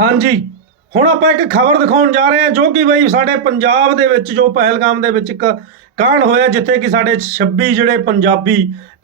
ਹਾਂਜੀ। ਹੁਣ ਆਪਾਂ ਇੱਕ ਖਬਰ ਦਿਖਾਉਣ ਜਾ ਰਹੇ ਹਾਂ ਜੋ ਕਿ ਬਈ ਸਾਡੇ ਪੰਜਾਬ ਦੇ ਵਿੱਚ ਜੋ ਪਹਿਲਗਾਮ ਦੇ ਵਿੱਚ ਇੱਕ ਕਾਂਡ ਹੋਇਆ ਜਿੱਥੇ ਕਿ ਸਾਡੇ 26 ਜਿਹੜੇ ਪੰਜਾਬੀ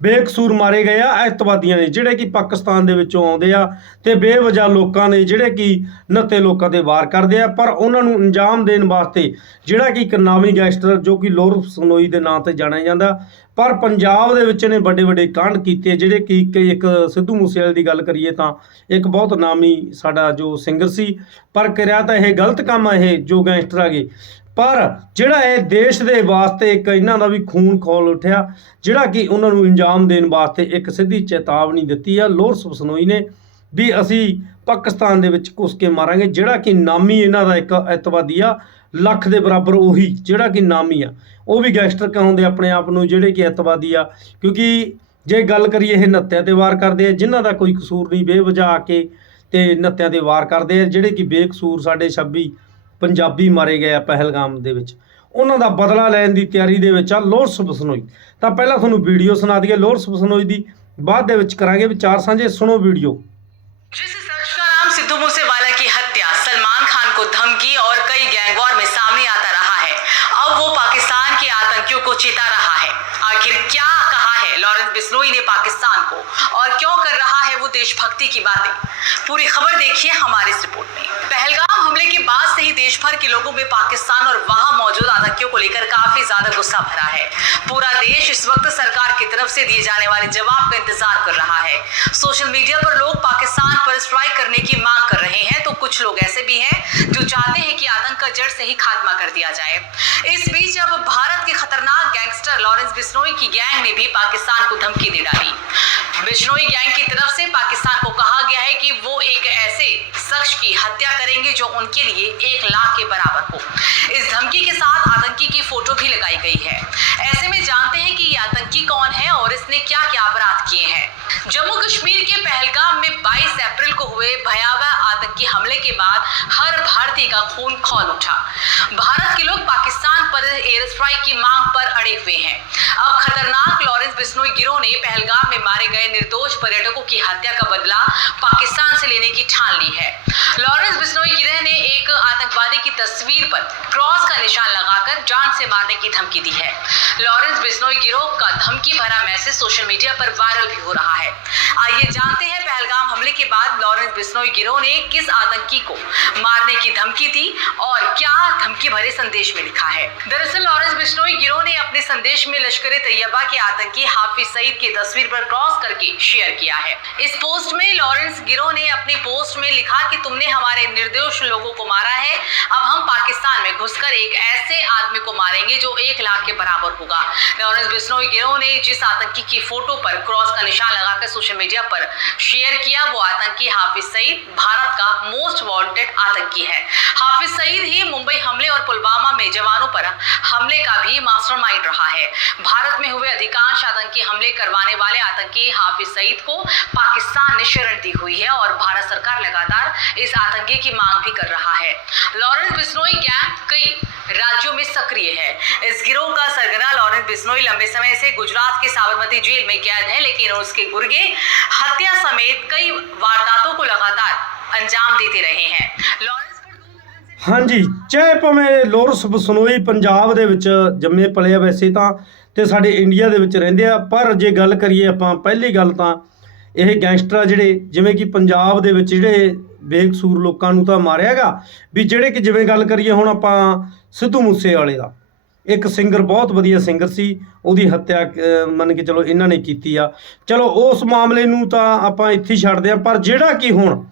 ਬੇਕਸੂਰ ਮਾਰੇ ਗਏ ਆ ਅੱਤਵਾਦੀਆਂ ਨੇ ਜਿਹੜੇ ਕਿ ਪਾਕਿਸਤਾਨ ਦੇ ਵਿੱਚੋਂ ਆਉਂਦੇ ਆ ਤੇ ਬੇਵਜ੍ਹਾ ਲੋਕਾਂ ਨੇ ਜਿਹੜੇ ਕਿ ਨੱਤੇ ਲੋਕਾਂ ਤੇ ਵਾਰ ਕਰਦੇ ਆ, ਪਰ ਉਹਨਾਂ ਨੂੰ ਅੰਜਾਮ ਦੇਣ ਵਾਸਤੇ ਜਿਹੜਾ ਕਿ ਇੱਕ ਨਾਮੀ ਗੈਂਗਸਟਰ ਜੋ ਕਿ ਲੋਰ ਸਨੋਈ ਦੇ ਨਾਂ ਤੇ ਜਾਣਿਆ ਜਾਂਦਾ, ਪਰ ਪੰਜਾਬ ਦੇ ਵਿੱਚ ਨੇ ਵੱਡੇ ਵੱਡੇ ਕਾਂਡ ਕੀਤੇ, ਜਿਹੜੇ ਕਿ ਕਿ ਇੱਕ ਸਿੱਧੂ ਮੂਸੇਵਾਲੇ ਦੀ ਗੱਲ ਕਰੀਏ ਤਾਂ ਇੱਕ ਬਹੁਤ ਨਾਮੀ ਸਾਡਾ ਜੋ ਸਿੰਗਰ ਸੀ, ਪਰ ਕਰਿਆ ਤਾਂ ਇਹ ਗਲਤ ਕੰਮ ਆ ਇਹ ਜੋ ਗੈਂਗਸਟਰ ਆਗੇ ਪਰ ਜਿਹੜਾ ਇਹ ਦੇਸ਼ ਦੇ ਵਾਸਤੇ ਇੱਕ ਇਹਨਾਂ ਦਾ ਵੀ ਖੂਨ ਖੋਲ ਉੱਠਿਆ, ਜਿਹੜਾ ਕਿ ਉਹਨਾਂ ਨੂੰ ਇੰਜਾਮ ਦੇਣ ਵਾਸਤੇ ਇੱਕ ਸਿੱਧੀ ਚੇਤਾਵਨੀ ਦਿੱਤੀ ਆ, ਲੋਰ ਸਬਸਨੋਈ ਨੇ ਵੀ ਅਸੀਂ ਪਾਕਿਸਤਾਨ ਦੇ ਵਿੱਚ ਘੁਸ ਕੇ ਮਾਰਾਂਗੇ, ਜਿਹੜਾ ਕਿ ਨਾਮੀ ਇਹਨਾਂ ਦਾ ਇੱਕ ਅੱਤਵਾਦੀ ਆ, ਲੱਖ ਦੇ ਬਰਾਬਰ ਉਹੀ, ਜਿਹੜਾ ਕਿ ਨਾਮੀ ਆ। ਉਹ ਵੀ ਗੈਂਗਸਟਰ ਕਹਾਉਂਦੇ ਆਪਣੇ ਆਪ ਨੂੰ ਜਿਹੜੇ ਕਿ ਅੱਤਵਾਦੀ ਆ, ਕਿਉਂਕਿ ਜੇ ਗੱਲ ਕਰੀਏ ਇਹ ਨੱਤਿਆਂ ਤੇ ਵਾਰ ਕਰਦੇ ਆ, ਜਿਨ੍ਹਾਂ ਦਾ ਕੋਈ ਕਸੂਰ ਨਹੀਂ, ਬੇਵਜ੍ਹਾ ਆ ਕੇ ਤੇ ਨੱਤਿਆਂ ਤੇ ਵਾਰ ਕਰਦੇ ਆ, ਜਿਹੜੇ ਕਿ ਬੇਕਸੂਰ ਸਾਡੇ 26 ਪੰਜਾਬੀ ਮਾਰੇ ਗਏ ਆ ਪਹਿਲਗਾਮ ਦੇ ਵਿੱਚ ਉਹਨਾਂ ਦਾ ਬਦਲਾ ਲੈਣ ਦੀ ਤਿਆਰੀ ਦੇ ਵਿੱਚ ਆ ਲੋਰ ਸਬਸਨੋਈ ਤਾਂ ਪਹਿਲਾਂ ਤੁਹਾਨੂੰ ਵੀਡੀਓ ਸੁਣਾ ਦਈਏ ਲੋਰ ਸਬਸਨੋਈ ਦੀ ਬਾਅਦ ਦੇ ਵਿੱਚ ਕਰਾਂਗੇ ਵਿਚਾਰ ਸਾਂਝੇ ਸੁਣੋ ਵੀਡੀਓ जिस शख्स का नाम सिद्धू मूसेवाला की हत्या सलमान खान को धमकी और कई गैंगवॉर में सामने आता रहा है अब वो पाकिस्तान के आतंकियों को चिता रहा है आखिर क्या कहा है लॉरेंस बिस्नोई ने पाकिस्तान को और क्यों कर रहा है वो देशभक्ति की बातें पूरी खबर देखिए हमारी इस रिपोर्ट में पहलगाम हमले के बाद से ही देश भर के लोगों में पाकिस्तान और वहाँ मौजूद आतंकियों को लेकर काफ़ी ज़्यादा गुस्सा भरा है। पूरा देश इस वक्त सरकार की तरफ़ से दिए जाने वाले जवाब का इंतज़ार कर रहा है। सोशल मीडिया पर लोग पाकिस्तान पर स्ट्राइक करने की मांग कर रहे हैं तो कुछ लोग ऐसे भी हैं जो चाहते हैं कि आतंक का जड़ से ही खात्मा कर दिया जाए। इस बीच अब भारत के खतरनाक गैंगस्टर लॉरेंस बिश्नोई की गैंग ने भी पाकिस्तान को धमकी दे डाली। बिश्नोई गैंग की तरफ़ से पाकिस्तान को कहा गया है कि वो एक शख्स की हत्या करेंगे जो उनके लिए एक लाख के बराबर आतंकी हमले के बाद हर भारतीय का खून खौल उठा। भारत के लोग पाकिस्तान पर एयर स्ट्राइक की मांग पर अड़े हुए हैं। अब खतरनाक लॉरेंस बिश्नोई गिरोह ने पहलगाम में मारे गए निर्दोष पर्यटकों की हत्या का बदला पाकिस्तान से लेने की ठान ली है। लॉरेंस बिश्नोई गिरोह ने एक आतंकवादी की तस्वीर पर क्रॉस का निशान लगाकर जान से मारने की धमकी दी है। लॉरेंस बिश्नोई गिरोह का धमकी भरा मैसेज सोशल मीडिया पर वायरल भी हो रहा है। आइए जानते हैं पहलगाम हमले के बाद लॉरेंस बिश्नोई गिरोह ने किस आतंकी को मारने की धमकी दी और क्या धमकी भरे संदेश में लिखा है। दरअसल लॉरेंस बिश्नोई गिरोह ने अपने संदेश में लश्कर तैयबा के आतंकी हाफिज सईद की तस्वीर पर क्रॉस करके शेयर किया है। इस पोस्ट में लॉरेंस गिरोह ने अपनी पोस्ट में लिखा कि तुमने हमारे निर्दोष लोगों को मारा है, अब हम पाकिस्तान में घुसकर एक ऐसे आदमी को मारेंगे जो एक लाख के बराबर होगा। लॉरेंस बिश्नोई गिरोह ने जिस आतंकी की फ़ोटो पर क्रॉस का निशान लगाकर सोशल मीडिया पर शेयर किया, वो आतंकी हाफिज सईद, भारत का मोस्ट वांटेड आतंकी है। हाफिज सईद ही मुंबई हमले और पुलवामा में जवानों पर हमले का भी मास्टरमाइंड रहा है। भारत में हुए अधिकांश आतंकी हमले करवाने वाले आतंकी हाफिज सईद को पाकिस्तान ने शरण दी हुई है और भारत सरकार लगातार इस आतंकी की मांग भी कर रहा है। लॉरेंस बिश्नोई गैंग कई राज्यों में सक्रिय है। इस गिरोह का सरगना लॉरेंस बिश्नोई लंबे समय से गुजरात के साबरमती जेल में कैद है, लेकिन उसके गुर्गे हत्या समेत कई वारदातों को लगातार अंजाम देते रहे हैं लॉरेंस पर दो दर्जन से ਹਾਂਜੀ ਚਾਹੇ ਭਾਵੇਂ ਲੋਰਸ ਬਸਨੋਈ ਪੰਜਾਬ ਦੇ ਵਿੱਚ ਜੰਮੇ ਪਲੇ ਆ ਵੈਸੇ ਤਾਂ ਤੇ ਸਾਡੇ ਇੰਡੀਆ ਦੇ ਵਿੱਚ ਰਹਿੰਦੇ ਆ ਪਰ ਜੇ ਗੱਲ ਕਰੀਏ ਆਪਾਂ ਪਹਿਲੀ ਗੱਲ ਤਾਂ ਇਹ ਗੈਂਗਸਟਰ ਆ ਜਿਹੜੇ ਜਿਵੇਂ ਕਿ ਪੰਜਾਬ ਦੇ ਵਿੱਚ ਜਿਹੜੇ ਬੇਕਸੂਰ ਲੋਕਾਂ ਨੂੰ ਤਾਂ ਮਾਰਿਆਗਾ ਵੀ ਜਿਹੜੇ ਕਿ ਜਿਵੇਂ ਗੱਲ ਕਰੀਏ ਹੁਣ ਆਪਾਂ ਸਿੱਧੂ ਮੂਸੇ ਵਾਲੇ ਦਾ ਇੱਕ ਸਿੰਗਰ ਬਹੁਤ ਵਧੀਆ ਸਿੰਗਰ ਸੀ ਉਹਦੀ ਹੱਤਿਆ ਅਹ, ਮੰਨ ਕੇ ਚਲੋ ਇਹਨਾਂ ਨੇ ਕੀਤੀ ਆ ਚਲੋ ਉਸ ਮਾਮਲੇ ਨੂੰ ਤਾਂ ਆਪਾਂ ਇੱਥੇ ਹੀ ਛੱਡਦੇ ਆ ਪਰ ਜਿਹੜਾ ਕਿ ਹੁਣ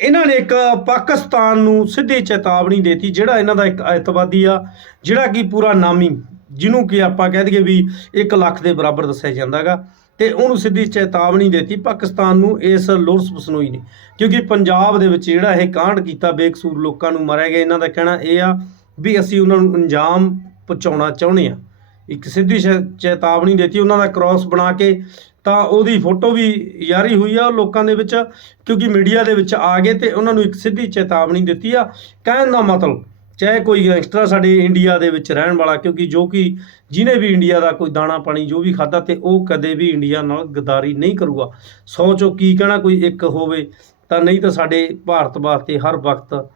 ਇਹਨਾਂ ਨੇ ਇੱਕ ਪਾਕਿਸਤਾਨ ਨੂੰ ਸਿੱਧੀ ਚੇਤਾਵਨੀ ਦੇਤੀ, ਜਿਹੜਾ ਇਹਨਾਂ ਦਾ ਇੱਕ ਅੱਤਵਾਦੀ ਆ, ਜਿਹੜਾ ਕਿ ਪੂਰਾ ਨਾਮੀ, ਜਿਹਨੂੰ ਕਿ ਆਪਾਂ ਕਹਿ ਦਈਏ ਵੀ 1 ਲੱਖ ਦੇ ਬਰਾਬਰ ਦੱਸਿਆ ਜਾਂਦਾਗਾ, ਤੇ ਉਹਨੂੰ ਸਿੱਧੀ ਚੇਤਾਵਨੀ ਦੇਤੀ, ਪਾਕਿਸਤਾਨ ਨੂੰ ਇਸ ਲੋਰਸ ਬਸਨੋਈ ਨੇ। ਕਿਉਂਕਿ ਪੰਜਾਬ ਦੇ ਵਿੱਚ ਜਿਹੜਾ ਇਹ ਕਾਂਡ ਕੀਤਾ, ਬੇਕਸੂਰ ਲੋਕਾਂ ਨੂੰ ਮਾਰਿਆ ਗਿਆ, ਇਹਨਾਂ ਦਾ ਕਹਿਣਾ ਇਹ ਆ ਵੀ ਅਸੀਂ ਉਹਨਾਂ ਨੂੰ ਅੰਜਾਮ ਪਹੁੰਚਾਉਣਾ ਚਾਹੁੰਦੇ ਆ। ਇੱਕ ਸਿੱਧੀ ਚੇ- ਚੇਤਾਵਨੀ ਦਿੱਤੀ, ਉਹਨਾਂ ਦਾ ਕ੍ਰਾਸ ਬਣਾ ਕੇ ਤਾਂ ਉਹਦੀ ਫੋਟੋ ਵੀ ਯਾਰੀ ਹੋਈ ਆ ਲੋਕਾਂ ਦੇ ਵਿੱਚ, ਕਿਉਂਕਿ ਮੀਡੀਆ ਦੇ ਵਿੱਚ ਆ ਗਏ ਤੇ ਉਹਨਾਂ ਨੂੰ ਇੱਕ ਸਿੱਧੀ ਚੇਤਾਵਨੀ ਦਿੱਤੀ ਆ, ਕਹਿਣ ਦਾ ਮਤਲਬ, ਚਾਹੇ ਕੋਈ ਗੈਂਗਸਟਰ ਸਾਡੇ ਇੰਡੀਆ ਦੇ ਵਿੱਚ ਰਹਿਣ ਵਾਲਾ, ਕਿਉਂਕਿ ਜੋ ਕਿ ਜਿਹਨੇ ਵੀ ਇੰਡੀਆ ਦਾ ਕੋਈ ਦਾਣਾ ਪਾਣੀ ਜੋ ਵੀ ਖਾਦਾ ਤੇ ਉਹ ਕਦੇ ਵੀ ਇੰਡੀਆ ਨਾਲ ਗਦਾਰੀ ਨਹੀਂ ਕਰੂਗਾ। ਸੌ ਚੋਂ ਕੀ ਕਹਿਣਾ ਕੋਈ ਇੱਕ ਹੋਵੇ, ਤਾਂ ਨਹੀਂ ਤਾਂ ਸਾਡੇ ਭਾਰਤ ਵਾਸਤੇ ਹਰ ਵਕਤ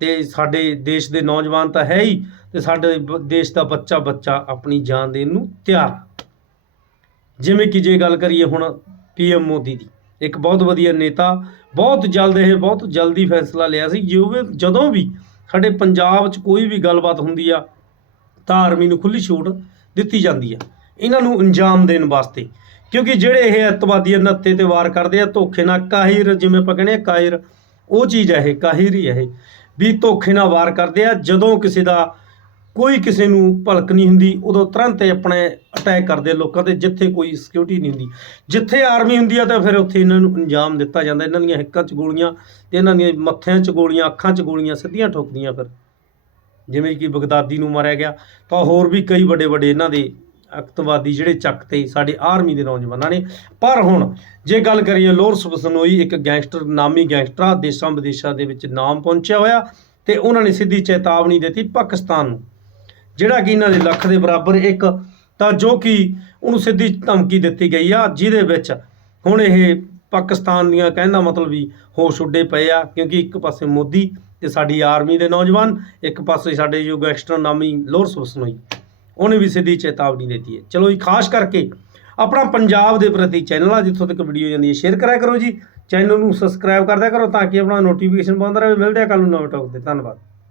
ਤੇ ਸਾਡੇ ਦੇਸ਼ ਦੇ ਨੌਜਵਾਨ ਤਾਂ ਹੈ ਹੀ, ਤੇ ਸਾਡੇ ਬ- ਦੇਸ਼ ਦਾ ਬੱਚਾ ਬੱਚਾ ਆਪਣੀ ਜਾਨ ਦੇਣ ਨੂੰ ਤਿਆਰ ਜਿਵੇਂ ਕਿ ਜੇ ਗੱਲ ਕਰੀਏ ਹੁਣ ਪੀਐਮ ਮੋਦੀ ਦੀ ਇੱਕ ਬਹੁਤ ਵਧੀਆ ਨੇਤਾ ਬਹੁਤ ਜਲਦ ਇਹ ਬਹੁਤ ਜਲਦੀ ਫੈਸਲਾ ਲਿਆ ਸੀ ਜਿਵੇਂ ਜਦੋਂ ਵੀ ਸਾਡੇ ਪੰਜਾਬ 'ਚ ਕੋਈ ਵੀ ਗੱਲਬਾਤ ਹੁੰਦੀ ਆ ਤਾਂ ਆਰਮੀ ਨੂੰ ਖੁੱਲੀ ਛੂਟ ਦਿੱਤੀ ਜਾਂਦੀ ਆ। ਇਹਨਾਂ ਨੂੰ ਅੰਜਾਮ ਦੇਣ ਵਾਸਤੇ ਕਿਉਂਕਿ ਜਿਹੜੇ ਇਹ ਅੱਤਵਾਦੀ ਆ, ਨੱਤੇ ਤੇ ਵਾਰ ਕਰਦੇ ਆ ਧੋਖੇ ਨਾਲ ਕਾਹਿਰ ਜਿਵੇਂ ਆਪਾਂ ਕਹਿੰਦੇ ਆ ਕਾਹਿਰ ਉਹ ਚੀਜ਼ ਹੈ ਇਹ ਕਾਹਿਰ ਹੀ ਹੈ ਇਹ ਵੀ ਧੋਖੇ ਨਾਲ ਵਾਰ ਕਰਦੇ ਆ ਜਦੋਂ ਕਿਸੇ ਦਾ ਕੋਈ ਕਿਸੇ ਨੂੰ ਭਲਕ ਨਹੀਂ ਹੁੰਦੀ, ਉਦੋਂ ਤੁਰੰਤ ਹੀ ਆਪਣੇ ਅਟੈਕ ਕਰਦੇ ਲੋਕਾਂ ਤੇ, ਜਿੱਥੇ ਕੋਈ ਸਿਕਿਉਰਿਟੀ ਨਹੀਂ ਹੁੰਦੀ। ਜਿੱਥੇ ਆਰਮੀ ਹੁੰਦੀ ਆ, ਤਾਂ ਫਿਰ ਉੱਥੇ ਇਹਨਾਂ ਨੂੰ ਅੰਜਾਮ ਦਿੱਤਾ ਜਾਂਦਾ। ਇਹਨਾਂ ਦੀਆਂ ਹਿੱਕਾਂ 'ਚ ਗੋਲੀਆਂ ਤੇ ਇਹਨਾਂ ਦੀਆਂ ਮੱਥਿਆਂ 'ਚ ਗੋਲੀਆਂ, ਅੱਖਾਂ 'ਚ ਗੋਲੀਆਂ ਸਿੱਧੀਆਂ ਠੋਕਦੀਆਂ ਫਿਰ। ਜਿਵੇਂ ਕਿ ਬਗਦਾਦੀ ਨੂੰ ਮਾਰਿਆ ਗਿਆ। ਤਾਂ ਹੋਰ ਵੀ ਕਈ ਵੱਡੇ ਵੱਡੇ ਇਹਨਾਂ ਦੇ ਅੱਤਵਾਦੀ ਜਿਹੜੇ ਚੱਕ ਤੇ ਸਾਡੇ ਆਰਮੀ ਦੇ ਨੌਜਵਾਨਾਂ ਨੇ। ਪਰ ਹੁਣ ਜੇ ਗੱਲ ਕਰੀਏ ਲੋਰਸ ਬਸਨੋਈ ਇੱਕ ਗੈਂਗਸਟਰ, ਨਾਮੀ ਗੈਂਗਸਟਰ ਦੇਸ਼ਾਂ ਵਿਦੇਸ਼ਾਂ ਦੇ ਵਿੱਚ ਨਾਮ ਪਹੁੰਚਿਆ ਹੋਇਆ ਤੇ ਉਹਨਾਂ ਨੇ ਸਿੱਧੀ ਚੇਤਾਵਨੀ ਦਿੱਤੀ ਪਾਕਿਸਤਾਨ ਨੂੰ। ਜਿਹੜਾ ਕਿ ਇਹਨਾਂ ਦੇ ਲੱਖ ਦੇ ਬਰਾਬਰ ਇੱਕ, ਤਾਂ ਜੋ ਕਿ ਉਹਨੂੰ ਸਿੱਧੀ ਧਮਕੀ ਦਿੱਤੀ ਗਈ ਆ, ਜਿਹਦੇ ਵਿੱਚ ਹੁਣ ਇਹ ਪਾਕਿਸਤਾਨ ਦੀਆਂ ਕਹਿਣ ਦਾ ਮਤਲਬ ਵੀ ਹੋਸ਼ ਉੱਡੇ ਪਏ ਆ, ਕਿਉਂਕਿ ਇੱਕ ਪਾਸੇ ਮੋਦੀ ਤੇ ਸਾਡੀ ਆਰਮੀ ਦੇ ਨੌਜਵਾਨ, ਇੱਕ ਪਾਸੇ ਸਾਡੇ ਜੋ ਗੈਂਗਸਟਰ ਨਾਮੀ ਲੋਰਸ ਬਸਨੋਈ ਉਹਨੇ ਵੀ ਸਿੱਧੀ ਚੇਤਾਵਨੀ ਦਿੱਤੀ ਹੈ। ਚਲੋ ਜੀ, ਖਾਸ ਕਰਕੇ ਆਪਣਾ ਪੰਜਾਬ ਦੇ ਪ੍ਰਤੀ ਚੈਨਲ ਆ, ਜਿੱਥੋਂ ਤੱਕ ਵੀਡੀਓ ਜਾਂਦੀ ਹੈ ਸ਼ੇਅਰ ਕਰਿਆ ਕਰੋ ਜੀ। ਚੈਨਲ ਨੂੰ ਸਬਸਕ੍ਰਾਈਬ ਕਰਦਿਆ ਕਰੋ ਤਾਂ ਕਿ ਆਪਣਾ ਨੋਟੀਫਿਕੇਸ਼ਨ ਪਾਉਂਦਾ ਰਹੇ। ਮਿਲਦੇ ਆ ਕੱਲ ਨੂੰ ਨਵੇਂ ਟੌਪ ਤੇ। ਧੰਨਵਾਦ।